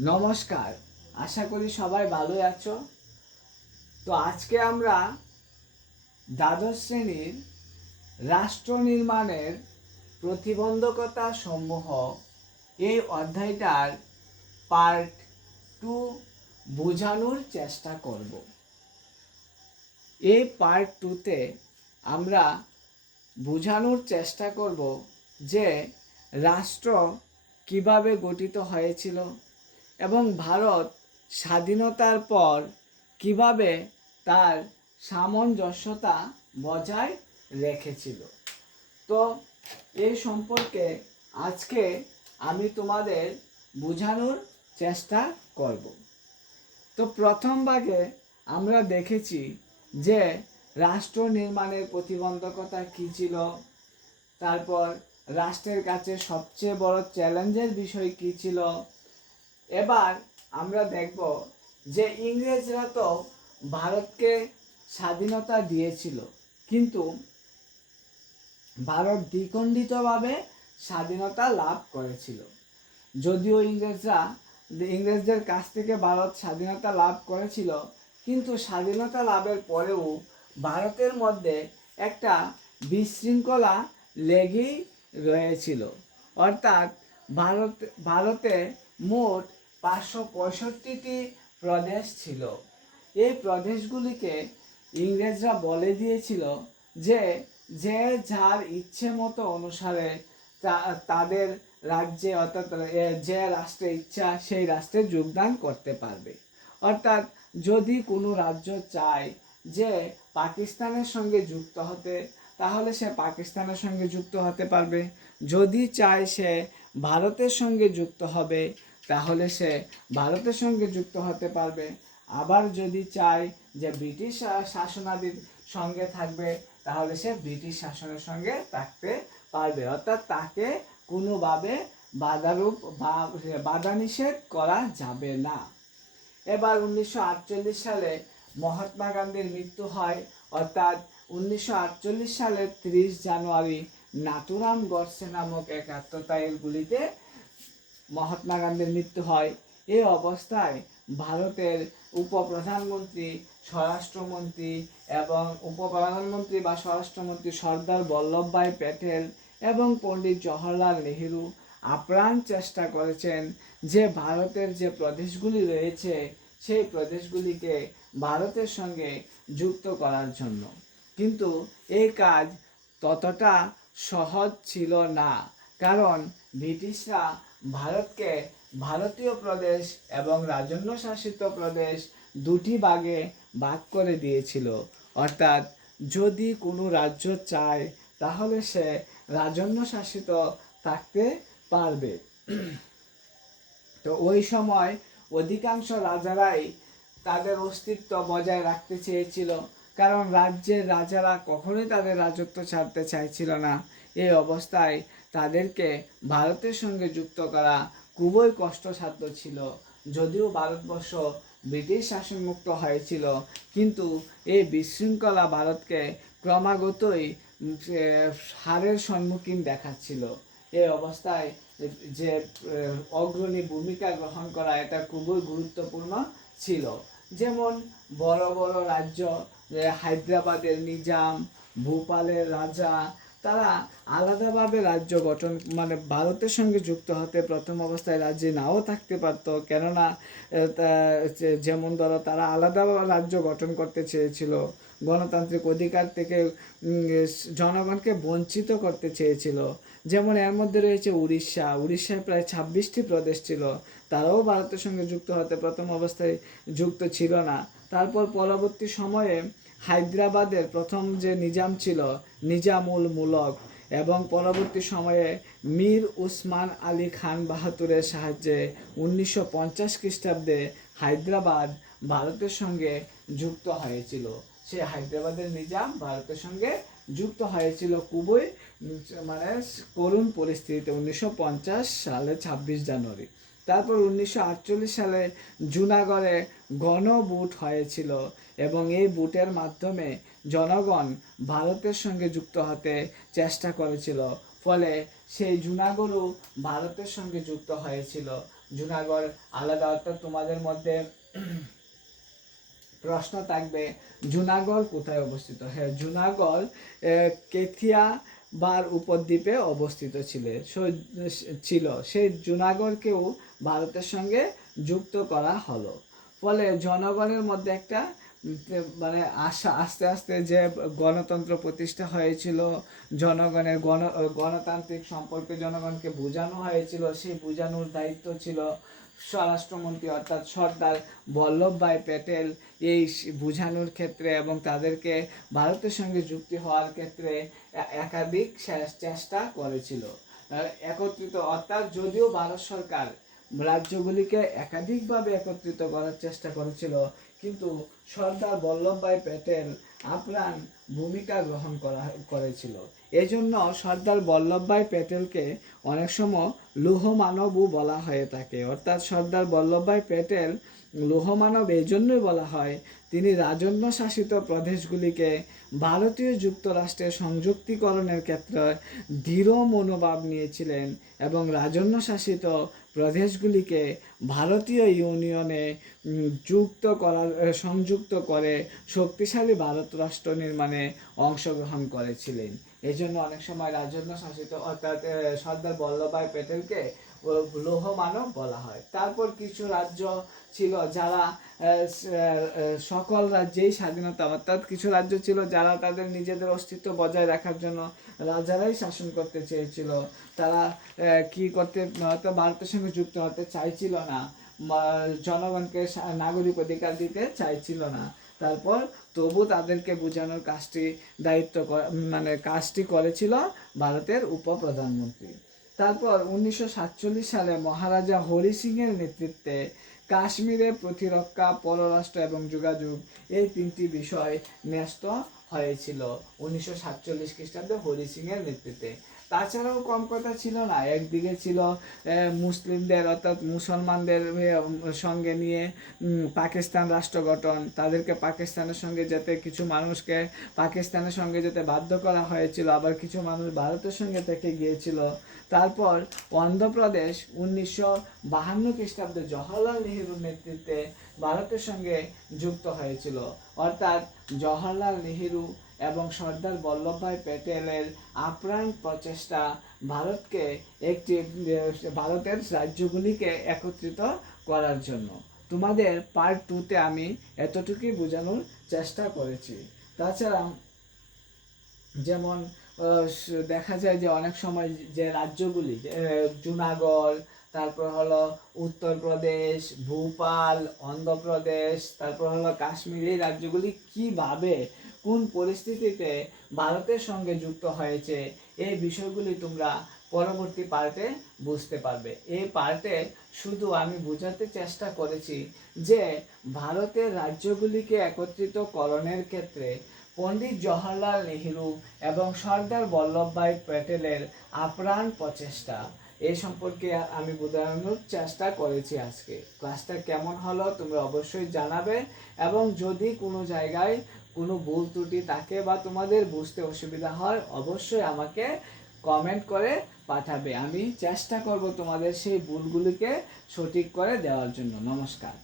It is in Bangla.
নমস্কার, আশা করি সবাই ভালো আছো। তো আজকে আমরা দ্বাদশ শ্রেণির রাষ্ট্র নির্মাণের প্রতিবন্ধকতা সমূহ এই অধ্যায়টার পার্ট টু বোঝানোর চেষ্টা করব। এই পার্ট টুতে আমরা বোঝানোর চেষ্টা করব যে রাষ্ট্র কীভাবে গঠিত হয়েছিল এবং ভারত স্বাধীনতার পর কীভাবে তার সামঞ্জস্যতা বজায় রেখেছিল। তো এই সম্পর্কে আজকে আমি তোমাদের বোঝানোর চেষ্টা করব। তো প্রথম ভাগে আমরা দেখেছি যে রাষ্ট্র নির্মাণের প্রতিবন্ধকতা কী ছিল, তারপর রাষ্ট্রের কাছে সবচেয়ে বড় চ্যালেঞ্জের বিষয় কী ছিল এবার আমরা দেখব যে ইংরেজরা তো ভারতকে স্বাধীনতা দিয়েছিল, কিন্তু ভারত দ্বিখণ্ডিতভাবে স্বাধীনতা লাভ করেছিল। যদিও ইংরেজরা, ইংরেজদের কাছ থেকে ভারত স্বাধীনতা লাভ করেছিল, কিন্তু স্বাধীনতা লাভের পরেও ভারতের মধ্যে একটা বিশৃঙ্খলা লেগেই রয়েছিল। অর্থাৎ ভারত, ভারতে মোট পাঁচশো পঁয়ষট্টিটি প্রদেশ ছিল। এই প্রদেশগুলিকে ইংরেজরা বলে দিয়েছিল যে যে যার ইচ্ছে মতো অনুসারে তাদের রাজ্যে অর্থাৎ যে রাষ্ট্রে ইচ্ছা সেই রাষ্ট্রে যোগদান করতে পারবে। অর্থাৎ যদি কোনো রাজ্য চায় যে পাকিস্তানের সঙ্গে যুক্ত হতে, তাহলে সে পাকিস্তানের সঙ্গে যুক্ত হতে পারবে। যদি চায় সে ভারতের সঙ্গে যুক্ত হবে তাহলে সে ভারতের সঙ্গে যুক্ত হতে পারবে। আবার যদি চায় যে ব্রিটিশ শাসনাদির সঙ্গে থাকবে, তাহলে সে ব্রিটিশ শাসনের সঙ্গে থাকতে পারবে। অর্থাৎ তাকে কোনোভাবে বাধারূপ বা বাধা নিষেধ করা যাবে না। এবার উনিশশো আটচল্লিশ সালে মহাত্মা গান্ধীর মৃত্যু হয়। অর্থাৎ উনিশশো আটচল্লিশ সালের তিরিশ জানুয়ারি নাতুরাম গডসে নামক এক আত্মতায়ীর গুলিতে মহাত্মা গান্ধীর মৃত্যু হয়। এই অবস্থায় ভারতের উপপ্রধানমন্ত্রী, স্বরাষ্ট্রমন্ত্রী এবং উপপ্রধানমন্ত্রী বা স্বরাষ্ট্রমন্ত্রী সর্দার বল্লভভাই প্যাটেল এবং পণ্ডিত জওহরলাল নেহেরু আপ্রাণ চেষ্টা করেছেন যে ভারতের যে প্রদেশগুলি রয়েছে, সেই প্রদেশগুলিকে ভারতের সঙ্গে যুক্ত করার জন্য। কিন্তু এই কাজ ততটা সহজ ছিল না। কারণ ব্রিটিশরা ভারতকে ভারতীয় প্রদেশ এবং রাজন্য শাসিত প্রদেশ দুটি ভাগে ভাগ করে দিয়েছিল। অর্থাৎ যদি কোনো রাজ্য চায়, তাহলে সে রাজন্য শাসিত থাকতে পারবে। তো ওই সময় অধিকাংশ রাজারাই তাদের অস্তিত্ব বজায় রাখতে চেয়েছিল, কারণ রাজ্যের রাজারা কখনোই তাদের রাজত্ব ছাড়তে চাইছিল না। এই অবস্থায় তাদেরকে ভারতের সঙ্গে যুক্ত করা খুবই কষ্টসাধ্য ছিল। যদিও ভারতবর্ষ ব্রিটিশ শাসনমুক্ত হয়েছিল, কিন্তু এই বিশৃঙ্খলা ভারতকে ক্রমাগতই হারের সম্মুখীন দেখাচ্ছিল। এই অবস্থায় যে অগ্রণী ভূমিকা গ্রহণ করা এটা খুবই গুরুত্বপূর্ণ ছিল। যেমন বড় বড় রাজ্য হায়দ্রাবাদের নিজাম, ভোপালের রাজা তারা আলাদাভাবে রাজ্য গঠন মানে ভারতের সঙ্গে যুক্ত হতে প্রথম অবস্থায় রাজ্যে নাও থাকতে পারত। কেননা যেমন ধরো তারা আলাদা রাজ্য গঠন করতে চেয়েছিল, গণতান্ত্রিক অধিকার থেকে জনগণকে বঞ্চিত করতে চেয়েছিল। যেমন এর মধ্যে রয়েছে উড়িষ্যা। উড়িষ্যায় প্রায় ছাব্বিশটি প্রদেশ ছিল। তারাও ভারতের সঙ্গে যুক্ত হতে প্রথম অবস্থায় যুক্ত ছিল না। তারপর পরবর্তী সময়ে হায়দ্রাবাদের প্রথম যে নিজাম ছিল, নিজামুল মুলক, এবং পরবর্তী সময়ে মীর উসমান আলী খান বাহাদুরের সাহায্যে উনিশশো পঞ্চাশ খ্রিস্টাব্দে হায়দ্রাবাদ ভারতের সঙ্গে যুক্ত হয়েছিল। সে হায়দ্রাবাদের নিজাম ভারতের সঙ্গে যুক্ত হয়েছিল খুবই মানে করুণ পরিস্থিতিতে উনিশশো পঞ্চাশ সালে ছাব্বিশ জানুয়ারি। তারপর উনিশশো আটচল্লিশ সালে জুনাগড়ে গণ বুট হয়েছিল। এবং এই বুটের মাধ্যমে জনগণ ভারতের সঙ্গে যুক্ত হতে চেষ্টা করেছিল। ফলে সেই জুনাগড়ও ভারতের সঙ্গে যুক্ত হয়েছিল। জুনাগড় আলাদা, অর্থাৎ তোমাদের মধ্যে প্রশ্ন থাকবে, জুনাগড় কোথায় অবস্থিত? হ্যাঁ জুনাগড় কেথিয়া বার উপদ্বীপে অবস্থিত ছিল। ছিল। সেই জুনাগড়কেও ভারতের সঙ্গে যুক্ত করা হলো। ফলে জনগণের মধ্যে একটা মানে আশা, আস্তে আস্তে যে গণতন্ত্র প্রতিষ্ঠা হয়েছিল, জনগণের গণ, গণতান্ত্রিক সম্পর্কে জনগণকে বোঝানো হয়েছিল, সেই বোঝানোর দায়িত্ব ছিল স্বরাষ্ট্রমন্ত্রী অর্থাৎ সর্দার বল্লভভাই প্যাটেল এই বোঝানোর ক্ষেত্রে এবং তাদেরকে ভারতের সঙ্গে যুক্তি হওয়ার ক্ষেত্রে একাধিক চেষ্টা করেছিল। একত্রিত অর্থাৎ যদিও ভারত সরকার রাজ্যগুলিকে একাধিকভাবে একত্রিত করার চেষ্টা করেছিল, কিন্তু সর্দার বল্লভভাই প্যাটেল আপ্রাণ ভূমিকা গ্রহণ করা করেছিল। এজন্য সর্দার বল্লভভাই প্যাটেলকে অনেক সময় লৌহ মানবও বলা হয়ে থাকে। অর্থাৎ সর্দার বল্লভভাই প্যাটেল লৌহ মানব এই জন্যই বলা হয়, তিনি রাজন্য শাসিত প্রদেশগুলিকে ভারতীয় যুক্তরাষ্ট্রের সংযুক্তিকরণের ক্ষেত্রে দৃঢ় মনোভাব নিয়েছিলেন এবং রাজন্য শাসিত প্রদেশগুলিকে ভারতীয় ইউনিয়নে যুক্ত করার সংযুক্ত করে শক্তিশালী ভারত রাষ্ট্র নির্মাণে অংশগ্রহণ করেছিলেন। এজন্য অনেক সময় রাজন্য শাসিত, অর্থাৎ সর্দার বল্লভভাই প্যাটেলকে লৌহ মানব বলা হয়। তারপর কিছু রাজ্য ছিল যারা সকল রাজ্যেই স্বাধীনতা, অর্থাৎ কিছু রাজ্য ছিল যারা তাদের নিজেদের অস্তিত্ব বজায় রাখার জন্য রাজারাই শাসন করতে চেয়েছিল। তারা কি করতে, হয়তো ভারতের সঙ্গে যুক্ত হতে চাইছিল না জনগণকে নাগরিক অধিকার দিতে চাইছিল না। তারপর তবু তাদেরকে বোঝানোর কাজটি দায়িত্ব মানে কাজটি করেছিল ভারতের উপপ্রধানমন্ত্রী। তারপর উনিশশো সাতচল্লিশ সালে মহারাজা হরি সিংয়ের নেতৃত্বে কাশ্মীরে প্রতিরক্ষা, পররাষ্ট্র এবং যোগাযোগ এই তিনটি বিষয় ন্যস্ত হয়েছিল উনিশশো সাতচল্লিশ খ্রিস্টাব্দে হরি সিংয়ের নেতৃত্বে। তাছাড়াও কম কথা ছিল না, একদিকে ছিল মুসলিমদের অর্থাৎ মুসলমানদের সঙ্গে নিয়ে পাকিস্তান রাষ্ট্র গঠন, তাদেরকে পাকিস্তানের সঙ্গে যেতে কিছু মানুষকে পাকিস্তানের সঙ্গে যেতে বাধ্য করা হয়েছিল, আবার কিছু মানুষ ভারতের সঙ্গে থেকে গিয়েছিল। তারপর অন্ধ্রপ্রদেশ উনিশশো বাহান্ন খ্রিস্টাব্দে জওহরলাল নেহরুর নেতৃত্বে ভারতের সঙ্গে যুক্ত হয়েছিল। অর্থাৎ জওহরলাল নেহেরু এবং সর্দার বল্লভভাই প্যাটেলের আপ্রাণ প্রচেষ্টা ভারতকে একটি ভারতের রাজ্যগুলিকে একত্রিত করার জন্য। তোমাদের পার্ট টুতে আমি এতটুকুই বোঝানোর চেষ্টা করেছি। তাছাড়া যেমন দেখা যায় যে অনেক সময় যে রাজ্যগুলি জুনাগড়, তারপর হলো উত্তরপ্রদেশ ভূপাল, অন্ধ্রপ্রদেশ, তারপর হলো কাশ্মীর, এই রাজ্যগুলি কীভাবে কোন পরিস্থিতিতে ভারতের সঙ্গে যুক্ত হয়েছে, এই বিষয়গুলি তোমরা পরবর্তী পার্টে বুঝতে পারবে। এই পার্টে শুধু আমি বোঝাতে চেষ্টা করেছি যে ভারতের রাজ্যগুলিকে একত্রিত করণের ক্ষেত্রে পণ্ডিত জওহরলাল নেহেরু এবং সর্দার বল্লভভাই প্যাটেলের আপ্রাণ প্রচেষ্টা, এ সম্পর্কে আমি বোঝানোর চেষ্টা করেছি আজকে। ক্লাসটা কেমন হলো তোমরা অবশ্যই জানাবে এবং যদি কোনো জায়গায় কোনো ভুল ত্রুটি থাকে বা তোমাদের বুঝতে অসুবিধা হয়, অবশ্যই আমাকে কমেন্ট করে পাঠাবে। আমি চেষ্টা করব তোমাদের সেই ভুলগুলিকে সঠিক করে দেওয়ার জন্য। নমস্কার।